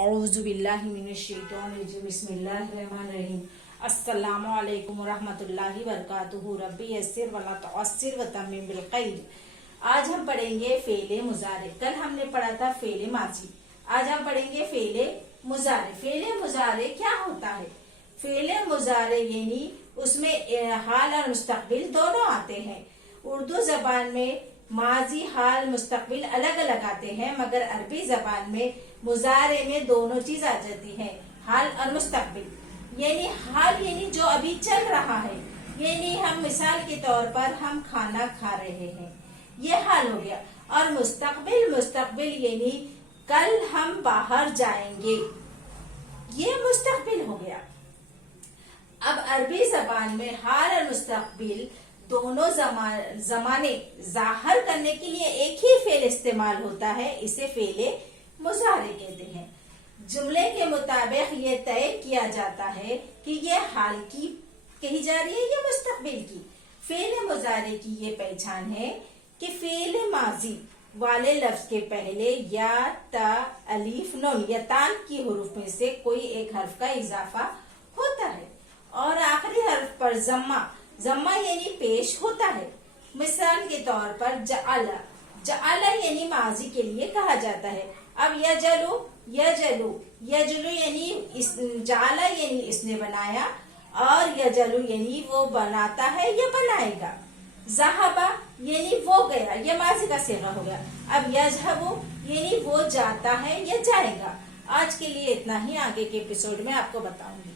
औज़ुबिल्लाहिमिनश्शैतानिर्रजीम बिस्मिल्लाहिर्रहमानिर्रहीम अस्सलामु अलैकुम वरहमतुल्लाहि वबरकातुहू रब्बी यस्सिर वला तुअस्सिर व तम्मिम बिल खैर। आज हम पढ़ेंगे फेले मुजारे। कल हमने पढ़ा था फेले माजी, आज हम पढ़ेंगे फेले मुजारे। फेले मुजारे क्या होता है? फेले मुजारे यानी उसमें हाल और मुस्तकबिल दोनों आते हैं। उर्दू जबान में माजी हाल मुस्तकबिल अलग अलग आते हैं, मगर अरबी जबान में मुजारे में दोनों चीज आ जाती है, हाल और मुस्तकबिल। यानी हाल यानी जो अभी चल रहा है, यानी हम मिसाल के तौर पर हम खाना खा रहे हैं, ये हाल हो गया। और मुस्तकबिल, मुस्तकबिल यानी कल हम बाहर जाएंगे, ये मुस्तकबिल हो गया। अब अरबी जबान में हाल और मुस्तकबिल दोनों जमाने जाहिर करने के लिए एक ही फेल इस्तेमाल होता है, इसे फेले मुजारे कहते हैं। जुमले के मुताबिक ये तय किया जाता है कि ये हाल की कही जा रही है या मुस्तकबिल की। फेले मुजारे की ये पहचान है कि फेले माजी वाले लफ्ज के पहले या ता अलीफ नून या तान की हुरूफ में से कोई एक हर्फ का इजाफा होता है और आखिरी हर्फ पर जम्मा यानी पेश होता है। मिसाल के तौर पर जअला, जअला यानी माजी के लिए कहा जाता है। अब यजलु, यजलु, यजलु यानी जाला यानी इसने बनाया, और यजलु यानी वो बनाता है या बनाएगा। ज़हबा यानी वो गया, ये माजी का सीगा हो गया। अब यजहबु यानी वो जाता है या जाएगा। आज के लिए इतना ही, आगे के एपिसोड में आपको बताऊंगी।